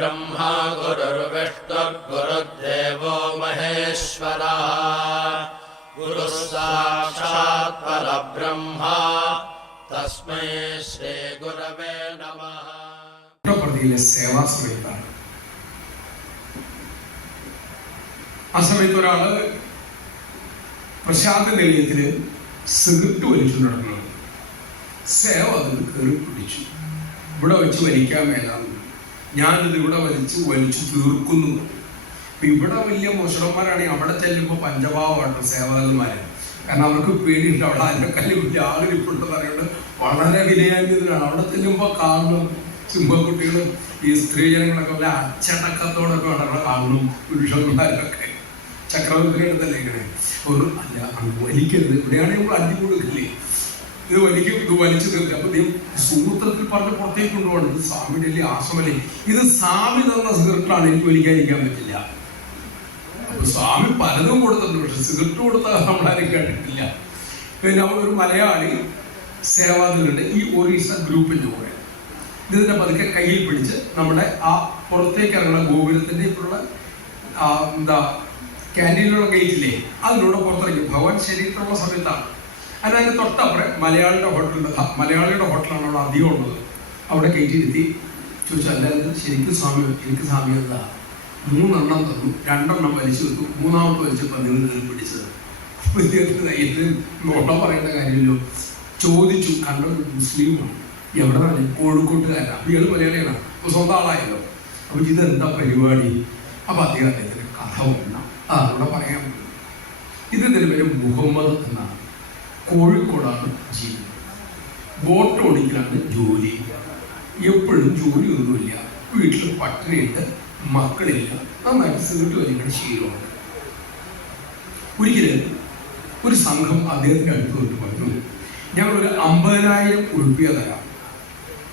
गुरुर्ब्रह्मा गुरुर्विष्णुर्गुरुर्देवो महेश्वरः गुरुः साक्षात् परब्रह्मा तस्मै श्री गुरवे नमः. സേവാ സമയത്താണ്. ആ സമയത്ത് ഒരാള് പ്രശാന്ത നിലയത്തില് സിഗരറ്റ് വലിച്ചു നടക്കുന്നത്. സേവ അതിന് കയറി പിടിച്ചു. ഇവിടെ വെച്ച് വലിക്കാൻ മേലാന്ന്, ഞാനിത് ഇവിടെ വലിച്ചു തീർക്കുന്നു. ഇവിടെ വലിയ മോശന്മാരാണെങ്കിൽ അവിടെ ചെല്ലുമ്പോൾ പഞ്ചഭാവമാണ് സേവാകന്മാര്. കാരണം അവർക്ക് പേടിയിട്ട് അവിടെ അതിനെക്കാളും വലിയ ആളിരിപ്പുണ്ടെന്ന് പറയുന്നത് വളരെ വിനയാന്യതരാണ്. അവിടെ ചെല്ലുമ്പോൾ കാണും സിംഹക്കുട്ടികളും ഈ സ്ത്രീജനങ്ങളൊക്കെ വല്ല അച്ചടക്കത്തോടൊക്കെ അവിടെ കാണും. പുരുഷന്മാരൊക്കെ ചക്രവർത്തിയുടെ അടുത്തല്ലേ ഇങ്ങനെ ഒരു അല്ല വലിക്കരുത്, ഇവിടെയാണെങ്കിൽ നമ്മൾ അഞ്ചു കൊടുക്കില്ലേ, ഇത് വലിക്കും, ഇത് വലിച്ചു തീർക്കുക. അപ്പൊ സൂത്രത്തിൽ പറഞ്ഞ് പുറത്തേക്ക് കൊണ്ടുപോകണം. ഇത് സ്വാമിയുടെ അല്ലേ ആശ്രമല്ലേ, ഇത് സ്വാമി തന്ന സിഗരറ്റാണ്, എനിക്ക് വലിക്കാതിരിക്കാൻ പറ്റില്ല. അപ്പൊ സ്വാമി പലതും കൊടുത്തിട്ടുണ്ട്, പക്ഷെ സിഗരറ്റ് കൊടുത്ത നമ്മളാരും കേട്ടിട്ടില്ല. പിന്നെ ഒരു മലയാളി സേവാദിലുണ്ട് ഈ ഒറീസ ഗ്രൂപ്പിന്റെ കൂടെ. ഇതിന്റെ പതുക്കെ കയ്യിൽ പിടിച്ച് നമ്മുടെ ആ പുറത്തേക്ക് ഇറങ്ങുന്ന ഗോപുരത്തിന്റെ ഇപ്പോഴുള്ള ക്യാൻറ്റീനിലുള്ള ഗേറ്റില്ലേ, അതിലൂടെ പുറത്തിറങ്ങി ഭഗവാൻ ശരീരത്തിലുള്ള സമയത്താണ്. അതിന് തൊട്ടപ്പുറം മലയാളിയുടെ ഹോട്ടലുണ്ട്. മലയാളിയുടെ ഹോട്ടലാണ് അവിടെ അധികം ഉള്ളത്. അവിടെ കയറ്റിയിരുത്തി ചോദിച്ചാൽ അല്ലാതെ ശരിക്കും സ്വാമി, എനിക്ക് സ്വാമി എന്താ 3 എണ്ണം തന്നു, 2 എണ്ണം വലിച്ചു വെച്ചു, 3ാമത്തെ വലിച്ചപ്പോൾ നിങ്ങൾ കയറി പിടിച്ചത്. വിദ്യാർത്ഥി ഇത് നോട്ട പറയേണ്ട കാര്യമില്ലോ. ചോദിച്ചു, കണ്ടത് മുസ്ലിമാണ്, എവിടെ നിന്നാണ്? കോഴിക്കോട്ടുകാരനാണ്. അപ്പോൾ ഇയാൾ മലയാളിയാണ്, അപ്പോൾ സ്വന്തം ആളായല്ലോ. അപ്പോൾ ഇതെന്താ പരിപാടി? അപ്പോൾ അദ്ദേഹത്തിന് കഥ വേണം, അതവിടെ പറയാൻ പറ്റും. ഇതിൻ്റെ പേര് മുഹമ്മദ് എന്നാണ്. കോഴിക്കോടാണ് ജീവിതം. ബോട്ട് ഓടിക്കലാണ് ജോലി. എപ്പോഴും ജോലിയൊന്നുമില്ല, വീട്ടിൽ പട്ടിണിയുണ്ട്, മക്കളില്ല, നന്നായിട്ട് സിഗരറ്റ് വലിക്കുന്ന ശീലമാണ്. ഒരിക്കലും ഒരു സംഘം അദ്ദേഹത്തിൻ്റെ അടുത്ത് തൊട്ട് പറഞ്ഞു, ഞങ്ങളൊരു 50,000 ഉറുപ്പിക തരാം.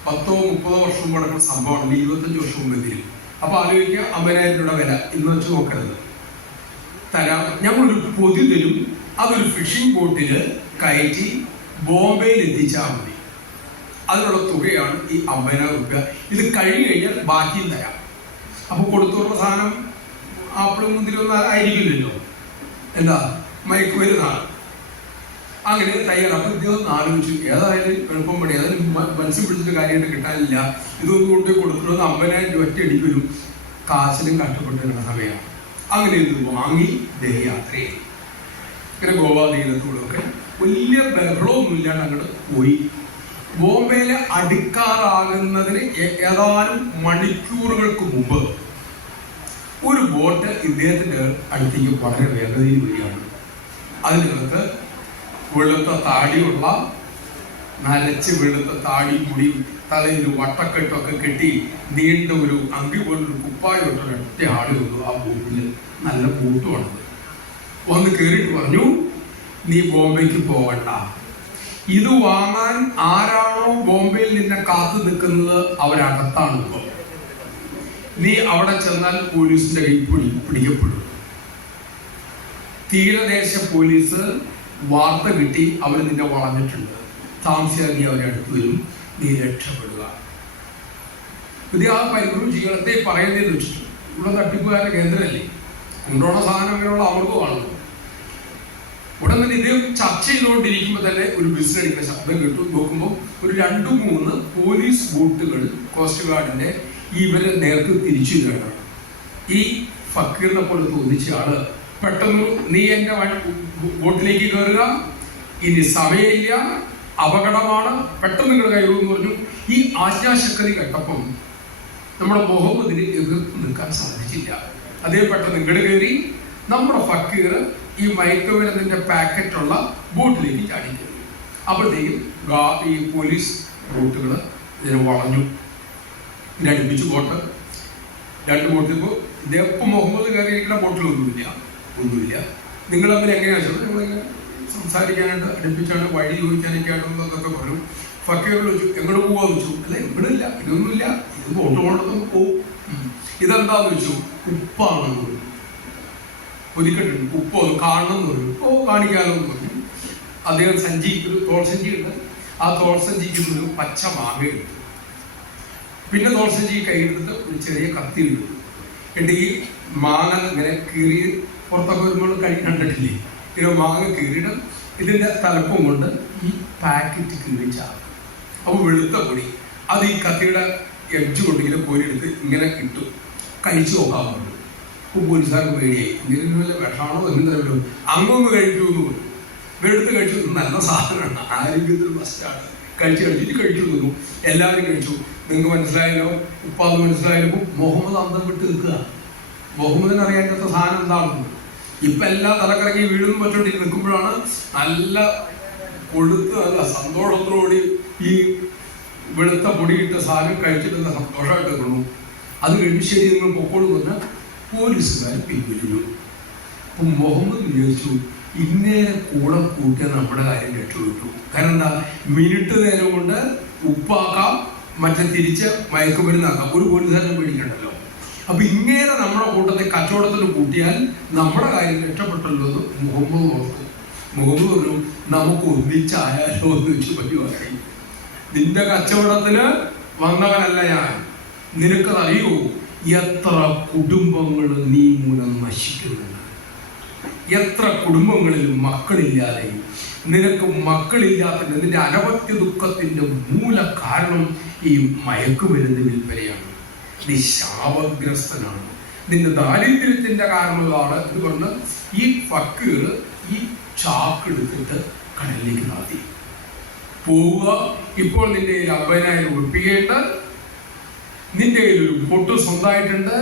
10-30 വർഷം മുടക്കുന്ന സംഭവമാണ്, 25 വർഷം മുമ്പെങ്കിലും. അപ്പൊ ആലോചിക്കുക, 50,000 രൂപയുടെ വില ഇന്ന് വെച്ച് നോക്കരുത്. തരാം, ഞങ്ങളൊരു പൊതി തരും, അതൊരു ഫിഷിംഗ് ബോട്ടില് കയറ്റി ബോംബെയിൽ എത്തിച്ചാൽ മതി. അതിനുള്ള തുകയാണ് ഈ 50,000 ഉറുപ്പിക. ഇത് കഴിഞ്ഞു കഴിഞ്ഞാൽ ബാക്കിയും തരാം. അപ്പൊ കൊടുത്തുള്ള സാധനം ആപ്പിളും മുന്തിരിയൊന്നും ആയിരിക്കില്ലല്ലോ, എന്താ മയക്കുമരുന്നാണ്. അങ്ങനെ തയ്യാറാക്കും. ഇതൊന്നും ആലോചിച്ചു, ഏതായാലും എളുപ്പം പണി, അതിന് മത്സ്യം പിടിച്ചിട്ട് കാര്യമായിട്ട് കിട്ടാനില്ല, ഇതൊന്നും കൊണ്ട് കൊടുക്കണമെന്ന് 50,000 രൂപ ഒറ്റ അടിക്ക് വരും. കാശിലും കഷ്ടപ്പെട്ടിരുന്ന സമയമാണ്. അങ്ങനെ ഇത് വാങ്ങി യാത്ര ചെയ്തു. ഇങ്ങനെ ഗോവ തീരത്തോടൊക്കെ വലിയ ബഹളമൊന്നും ഇല്ലാണ്ട് അങ്ങോട്ട് പോയി. ബോംബെയിലെ അടുക്കാറാകുന്നതിന് ഏതാനും മണിക്കൂറുകൾക്ക് മുമ്പ് ഒരു ബോട്ട് ഇദ്ദേഹത്തിൻ്റെ അടുത്തേക്ക് വളരെ വേഗതയിൽ വരികയാണ്. അതിനകത്ത് വെളുത്ത താടിയുള്ള, നരച്ച് വെളുത്ത താടി മുടി, തലയിൽ വട്ടക്കെട്ടൊക്കെ കെട്ടി നീണ്ട ഒരു അങ്കി പോലൊരു കുപ്പായൊക്കെ ഒറ്റ ആളെ വന്നു ആ ബോട്ടിൽ. നല്ല ബോട്ടുമാണത്. വന്ന് കയറിയിട്ട് പറഞ്ഞു, നീ ബോംബെക്ക് പോകണ്ട, ഇത് വാങ്ങാൻ ആരാണോ ബോംബെയിൽ നിന്നെ കാത്തു നിൽക്കുന്നത് അവരകത്താണ് ഇപ്പോൾ. നീ അവിടെ ചെന്നാൽ പോലീസിന്റെ കൈ പിടിക്കപ്പെടും. തീരദേശ പോലീസ് വാർത്ത കിട്ടി, അവർ നിന്നെ വളഞ്ഞിട്ടുണ്ട്, താമസിയാതെ നീ അവരെ അടുത്ത് വരും, നീ രക്ഷപ്പെടുക. ഇദ്ദേഹം പരിഭ്രമം ചെയ്യണത്തെ പറയുന്നതെന്ന് വെച്ചിട്ട് ഇവിടെ തട്ടിപ്പുകാരുടെ കേന്ദ്രമല്ലേ, കൊണ്ടുപോണ സാധനം അങ്ങനെയുള്ള അമൃതമാണ്. ഉടൻ തന്നെ ഇദ്ദേഹം ചർച്ച ചെയ്തുകൊണ്ടിരിക്കുമ്പോൾ തന്നെ ഒരു ബിസിനടിക്കുന്ന ശബ്ദം കേട്ടു. നോക്കുമ്പോൾ ഒരു 2-3 പോലീസ് ബോട്ടുകൾ കോസ്റ്റ് ഗാർഡിന്റെ ഇവരെ നേരത്തെ തിരിച്ചു കേട്ടാണ്. ഈ ഫക്കീറിനെ പോലെ തോന്നിച്ച ആള് പെട്ടെന്ന്, നീ എന്റെ ബോട്ടിലേക്ക് കയറുക, ഇനി സമയമില്ല, അപകടമാണ്, പെട്ടെന്ന് നിങ്ങൾ കയറുമെന്ന് പറഞ്ഞു. ഈ ആജ്ഞാശക്തി കേട്ടപ്പം നമ്മുടെ മുഹമ്മദിന് എതിർത്ത് നിൽക്കാൻ സാധിച്ചില്ല. അതേ പെട്ടെന്ന് ഇങ്ങോട്ട് കയറി നമ്മുടെ ഫക്കീർ ഈ മയക്കുമരുന്നിന്റെ പാക്കറ്റുള്ള ബോട്ടിലേക്ക് ചാടി കയറി. അപ്പോഴത്തേക്കും ഈ പോലീസ് ബോട്ടുകൾ ഇതിനെ വളഞ്ഞു, ഇതിനടുപ്പിച്ചു ബോട്ട്. 2 ബോട്ടിൽ ഇപ്പോൾ ഇദ്ദേഹം മുഹമ്മദ് കയറിയിരിക്കുന്ന ബോട്ടിലൊന്നുമില്ല. നിങ്ങൾ തമ്മിൽ എങ്ങനെയാ വെച്ചത്, നിങ്ങളിങ്ങനെ സംസാരിക്കാനായിട്ട് അടുപ്പിച്ചാണ്, വഴി ചോദിക്കാനൊക്കെ ആയിട്ടൊക്കെ പറഞ്ഞു. ഫക്കീർ ചോദിച്ചു, എങ്ങോട്ട് പോവാന്ന് വെച്ചു. അല്ല ഇവിടെ ഇല്ല, ഇതൊന്നുമില്ല, ഇത് ബോട്ട് കൊണ്ടൊന്നും പോവും. ഇതെന്താന്ന് വെച്ചു, ഉപ്പാണെന്ന് പറഞ്ഞു. ഒതുക്കിട്ടുണ്ട്, ഉപ്പോ കാണണം എന്ന് പറഞ്ഞു. ഓ കാണിക്കാലോ എന്ന് പറഞ്ഞു. അദ്ദേഹം സഞ്ചി, ഒരു തോൾ സഞ്ചി ഉണ്ട്, ആ തോൾ സഞ്ചിക്ക് ഒരു പച്ച മാങ്ങ എടുത്തു. പിന്നെ തോൾസഞ്ചി കൈയെടുത്തിട്ട് ഒരു ചെറിയ കത്തി എടുത്തു. എന്നിട്ട് ഈ മാങ്ങ ഇങ്ങനെ കീറി പുറത്തൊക്കെ വരുമ്പോൾ കണ്ടിട്ടില്ലേ, ഇങ്ങനെ മാങ്ങ കീറിയിട്ട് ഇതിൻ്റെ തലപ്പം കൊണ്ട് ഈ പാക്കറ്റ് കീറിച്ചാകും. അപ്പോൾ വെളുത്ത പൊടി അത് ഈ കത്തിയുടെ എഡ്ജ് കൊണ്ട് ഇങ്ങനെ കോരിയെടുത്ത് ഇങ്ങനെ ഇട്ടു. കഴിച്ചു നോക്കാൻ പറഞ്ഞു. അപ്പോൾ പോലീസുകാർക്ക് പേടിയായി, എന്തെങ്കിലും വല്ല വിഷമാണോ എന്നല്ലോ, അങ്ങൊന്ന് കഴിക്കൂ എന്ന് പറഞ്ഞു. വെളുത്ത് കഴിച്ചു. നല്ല സാധനമാണ്, ആരോഗ്യത്തിന് മസ്റ്റാണ്. കഴിച്ചിട്ട് കഴിച്ചു തന്നു. എല്ലാവരും കഴിച്ചു. നിങ്ങൾക്ക് മനസ്സിലായല്ലോ, ഉപ്പാത് മനസ്സിലായല്ലോ. മുഹമ്മദ് അന്തം വിട്ട് നിൽക്കുക. മുഹമ്മദിന് അറിയാത്ത സാധനം എന്താണെന്ന്. ഇപ്പം എല്ലാം തലക്കറങ്ങി വീഴുന്നു പറ്റോണ്ടി നിൽക്കുമ്പോഴാണ് നല്ല കൊഴുത്ത് നല്ല സന്തോഷത്തോടെ ഈ വെളുത്ത പൊടിയിട്ട സാധനം കഴിച്ചിട്ട് സന്തോഷമായിട്ട് നിൽക്കുന്നു. അത് കഴിഞ്ഞ് ശരി നിങ്ങൾ പൊക്കോളൂ പറഞ്ഞാൽ പോലീസുകാർ പിൻവലിഞ്ഞു. അപ്പം മുഹമ്മദ് വിചാരിച്ചു ഇന്നേരെ കൂടെ കൂട്ടിയ നമ്മുടെ കാര്യം രക്ഷപ്പെട്ടു. കാരണം എന്താ, മിനിറ്റ് നേരം കൊണ്ട് ഉപ്പാക്കാം, മറ്റേ തിരിച്ച് മയക്കുമരുന്നാക്കാം, ഒരു പോലീസുകാരനെ പേടിക്കണ്ടല്ലോ. അപ്പൊ ഇങ്ങനെ നമ്മുടെ കൂട്ടത്തെ കച്ചവടത്തിന് കൂട്ടിയാൽ നമ്മുടെ കാര്യം രക്ഷപ്പെട്ടല്ലോ എന്ന് മുഹമ്മദ് ഓർത്തു. മുഹമ്മദ് പറഞ്ഞു, നമുക്ക് ഒന്നിച്ചായാലോ എന്ന് വെച്ച് പരിപാടി. നിന്റെ കച്ചവടത്തിന് വന്നവനല്ല ഞാൻ. നിനക്കതറിയോ എത്ര കുടുംബങ്ങൾ നീ മൂലം നശിക്കുന്നുണ്ട്, എത്ര കുടുംബങ്ങളിൽ മക്കളില്ലാതെ. നിനക്ക് മക്കളില്ലാത്ത നിന്റെ അനവധ്യ ദുഃഖത്തിന്റെ മൂല കാരണം ഈ മയക്കുമരുന്ന് വിൽപ്പനയാണ്. നീ ശാപഗ്രസ്തനാണ്, നിന്റെ ദാരിദ്ര്യത്തിന്റെ കാരണമാണ് എന്ന് പറഞ്ഞ് ഈ ഫക്കീർ ഈ ചാക്കെടുത്തിട്ട് കടലിലേക്ക് നടത്തി പോവുക. ഇപ്പോൾ നിന്റെ കയ്യിൽ 50,000 ഉറപ്പിക്കേണ്ട, നിന്റെ കയ്യിൽ ഒരു ബോട്ട് സ്വന്തമായിട്ടുണ്ട്,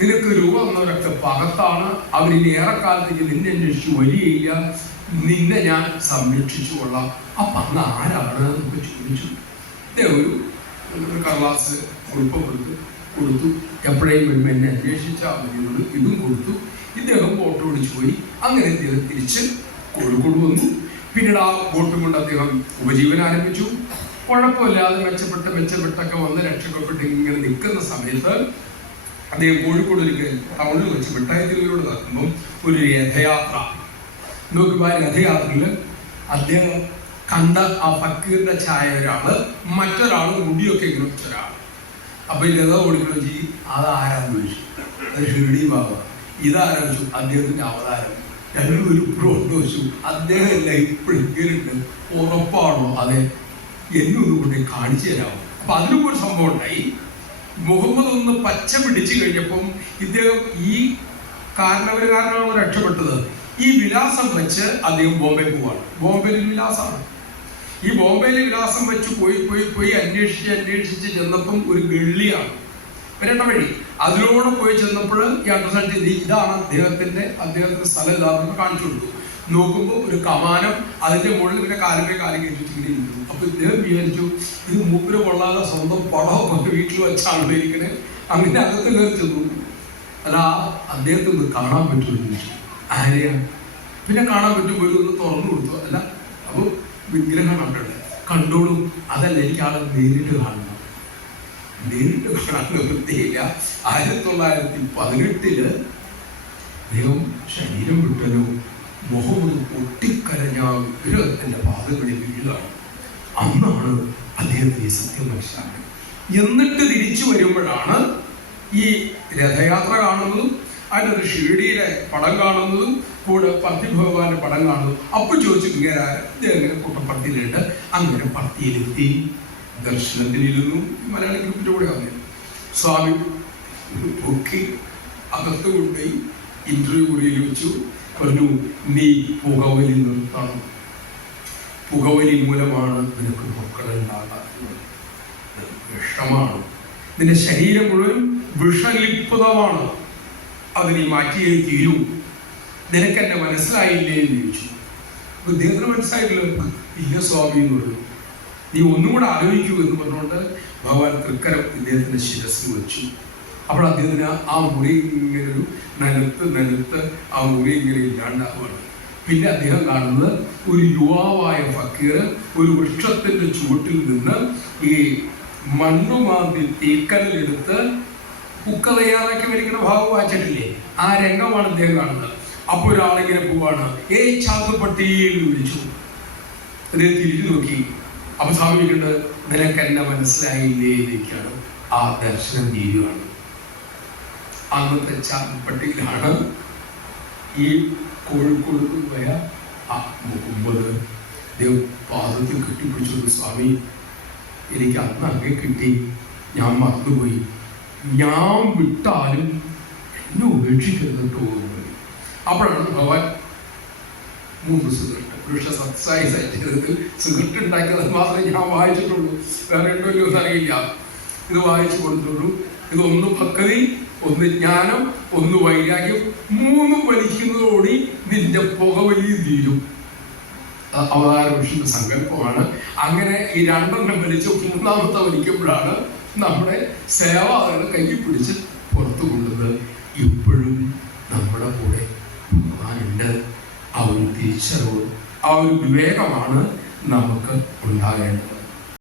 നിനക്ക് രൂപ എന്നവരൊക്കെ പകത്താണ്, അവരിനി ഏറെക്കാലത്തേക്ക് നിന്നെ അന്വേഷിച്ച് വരികയില്ല, നിന്നെ ഞാൻ സംരക്ഷിച്ചു കൊള്ളാം. അപ്പൊ അന്ന് ആരാണ് നമുക്ക് ചോദിച്ചു. ഒരു കടലാസ് കുറിപ്പം കൊടുത്തു. എപ്പോഴേയും വരുമ്പോൾ എന്നെ അന്വേഷിച്ചാൽ മതിയുള്ളൂ. ഇതും കൊടുത്തു. ഇദ്ദേഹം ബോട്ട് ഓടിച്ചു പോയി. അങ്ങനെ അദ്ദേഹം തിരിച്ച് കോഴിക്കോട് വന്നു. പിന്നീട് ആ ബോട്ടും കൊണ്ട് അദ്ദേഹം ഉപജീവനം ആരംഭിച്ചു. കുഴപ്പമില്ലാതെ മെച്ചപ്പെട്ടൊക്കെ വന്ന് രക്ഷപ്പെട്ട് ഇങ്ങനെ നിൽക്കുന്ന സമയത്ത് അദ്ദേഹം കോഴിക്കോട് ഒരു ടൗണിൽ വെച്ച് മിഠായി തെരുവിലൂടെ നടക്കുമ്പം ഒരു രഥയാത്ര നോക്കുമ്പോൾ ആ രഥയാത്രയിൽ അദ്ദേഹം കണ്ട ആ ഫക്കീറിന്റെ ഛായ ഒരാള്, മറ്റൊരാള് മുടിയൊക്കെ ഇങ്ങനെ വെച്ചൊരാൾ. അപ്പൊ ഈ രഥം ഓടിക്കണം ചെയ്യും. അതാരാന്ന് ചോദിച്ചു. അത് ഷിർഡി ബാബ. ഇതാരാച്ചു? അദ്ദേഹത്തിന്റെ അവതാരം. രണ്ടുപേരും ഇപ്പോഴും ചോദിച്ചു. അദ്ദേഹം എല്ലാം ഇപ്പോഴും ഇങ്ങനെയുണ്ട്, ഉറപ്പാണോ? അതെ, എന്നൊന്നും കൊണ്ട് കാണിച്ചു തരാമോ? അപ്പൊ അതിനും ഒരു സംഭവം ഉണ്ടായി. മുഹമ്മദ് ഒന്ന് പച്ച പിടിച്ചു കഴിഞ്ഞപ്പം ഇദ്ദേഹം ഈ കാരണമാണ് രക്ഷപ്പെട്ടത്. ഈ വിലാസം വെച്ച് അദ്ദേഹം ബോംബെ പോവാണ്. ബോംബെയിൽ വിലാസമാണ്. ഈ ബോംബെയിൽ വിലാസം വെച്ച് പോയി അന്വേഷിച്ച് ചെന്നപ്പം ഒരു ഗള്ളിയാണ് വരേണ്ട വഴി. അതിലൂടെ പോയി ചെന്നപ്പോൾ ഈ അണ്ടർസ്റ്റാൻഡ് ചെയ്ത് ഇതാണ് അദ്ദേഹത്തിന്റെ സ്ഥലം ഇതാണെന്ന് കാണിച്ചു കൊടുത്തു. നോക്കുമ്പോൾ ഒരു കമാനം, അതിന്റെ മുകളിൽ പിന്നെ കാലം കയറ്റിച്ചിരിക്കുന്നു. അപ്പൊ ഇദ്ദേഹം വിചാരിച്ചു ഇത് മൂപ്പിന് കൊള്ളാതെ സ്വന്തം പടമൊക്കെ വീട്ടിൽ വെച്ചാണല്ലോ ഇരിക്കണേ. അങ്ങനെ അകത്ത് കയറി ചെന്നു. അല്ല, അദ്ദേഹത്തെ ഒന്ന് കാണാൻ പറ്റുമെന്ന് ചോദിച്ചു. ആരെയാണ്? പിന്നെ കാണാൻ പറ്റും, ഒരു ഒന്ന് തുറന്നു കൊടുത്തു. അല്ല, അപ്പോൾ വിഗ്രഹം കണ്ടത് കണ്ടോളൂ. അതല്ല, എനിക്ക് ആളെ നേരിട്ട് കാണണം. നേരിട്ട് കാണാൻ വൃത്തിയില്ല. 1918 അദ്ദേഹം ശരീരം വിട്ടല്ലോ. മുഹമ്മദ് പൊട്ടിക്കരഞ്ഞ വിഗ്രഹത്തിന്റെ പാദങ്ങളിൽ വീഴുകയാണ്. അന്നാണ് അദ്ദേഹത്തിന് സത്യം മനസ്സിലാക്കുന്നത്. എന്നിട്ട് തിരിച്ചു വരുമ്പോഴാണ് ഈ രഥയാത്ര കാണുന്നതും അതിൻ്റെ ഒരു ഷിർഡിയുടെ പടം കാണുന്നതും കൂടെ പർത്തി ഭഗവാന്റെ പടം കാണുന്നു. അപ്പൊ ചോദിച്ചു ഇങ്ങനെ ഇദ്ദേഹം കുട്ടപ്പർത്തിയിലുണ്ട്. അങ്ങനെ പർത്തിയിലെത്തി ദർശനത്തിനിരുന്നു. മലയാളി ഗ്രൂപ്പിന്റെ കൂടെ വന്നു. സ്വാമി പൊക്കി അകത്ത് കൊണ്ടുപോയി ഇന്റർവ്യൂ മുറിയിൽ വെച്ചു. പറഞ്ഞു, നീ പുകവലി നിർത്തണം. പുകവലി മൂലമാണ് നിനക്ക് മക്കളുണ്ടാകുന്നത്. വിഷമാണ്. നിന്റെ ശരീരം മുഴുവൻ വിഷലിപ്തമാണ്. അത് നീ മാറ്റിയേ തീരൂ. നിനക്കെന്നെ മനസ്സിലായില്ലേ എന്ന് ചോദിച്ചു. അപ്പൊ ഇദ്ദേഹത്തിന് മനസ്സിലായിട്ടില്ല. ഇല്ല സ്വാമി എന്ന് പറഞ്ഞു. നീ ഒന്നും കൂടെ ആലോചിക്കൂ എന്ന് പറഞ്ഞുകൊണ്ട് ഭഗവാൻ തൃക്കരം ഇദ്ദേഹത്തിന്റെ ശിരസ് വെച്ചു. അപ്പോൾ അദ്ദേഹത്തിന് ആ മുറി ഇങ്ങനെ ഒരു നനുത്ത് ആ മുറി ഇങ്ങനെ ഇല്ലാണ്ടാവുകയാണ്. പിന്നെ അദ്ദേഹം കാണുന്നത് ഒരു യുവാവായ ഫക്കീർ ഒരു വൃക്ഷത്തിന്റെ ചുവട്ടിൽ നിന്ന് ഈ മണ്ണുമാന്തി തീക്കല്ലെടുത്ത് കുക്ക തയ്യാറാക്കി വരിക്കുന്ന ഭാഗം വായിച്ചിട്ടില്ലേ? ആ രംഗമാണ് അദ്ദേഹം കാണുന്നത്. അപ്പൊ ഒരാളിങ്ങനെ പോവാണ്. ചാത്തുപട്ടിയിൽ വിളിച്ചു. അദ്ദേഹം തിരിഞ്ഞു നോക്കി. അപ്പൊ സ്വാമി ചോദിക്കുന്നത്, നിനക്ക് എന്നെ മനസ്സിലായില്ലേ ഇരിക്കുകയാണ്. ആ ദർശനം തീരുകയാണ്. അന്നത്തെ ചാപ്പട്ടിയിലാണ് ഈ കോഴിക്കോട് പോയ ആ മുഹമ്മദ് പാദത്തിൽ കെട്ടിപ്പിടിച്ചൊരു സ്വാമി, എനിക്ക് അന്ന് അങ്ങേ കിട്ടി, ഞാൻ മറന്നുപോയി, ഞാൻ വിട്ടാലും എന്നെ ഉപേക്ഷിക്കരുതോ. അപ്പോഴാണ് ഭഗവാൻ 3 സിഗരറ്റ്, പുരുഷ സത്സായി സൈത്യത്തിൽ സിഗരറ്റ് ഉണ്ടാക്കിയത് മാത്രമേ ഞാൻ വായിച്ചിട്ടുള്ളൂ, വേറെ ഉണ്ടല്ലോ എന്നറിയില്ല. ഇത് വായിച്ചു കൊടുത്തുള്ളൂ. ഇത് 1 ഭക്തി, 1 ജ്ഞാനം, 1 വൈരാഗ്യം, 3 വലിക്കുന്നതോടെ നിന്റെ പുകവലി തീരും. അവതാര പുരുഷന്റെ സങ്കല്പമാണ്. അങ്ങനെ ഈ 2 വലിച്ച് 3ാമത്തെ വലിക്കുമ്പോഴാണ് നമ്മുടെ സേവാദാനം കയ്യിൽ പിടിച്ച് പുറത്തു കൊണ്ടുന്നത്. ഇപ്പോഴും നമ്മുടെ കൂടെ ഭഗവാനുണ്ട്. ആ ഒരു തിരിച്ചറിവ്, ആ ഒരു വിവേകമാണ് നമുക്ക് ഉണ്ടാകേണ്ടത്.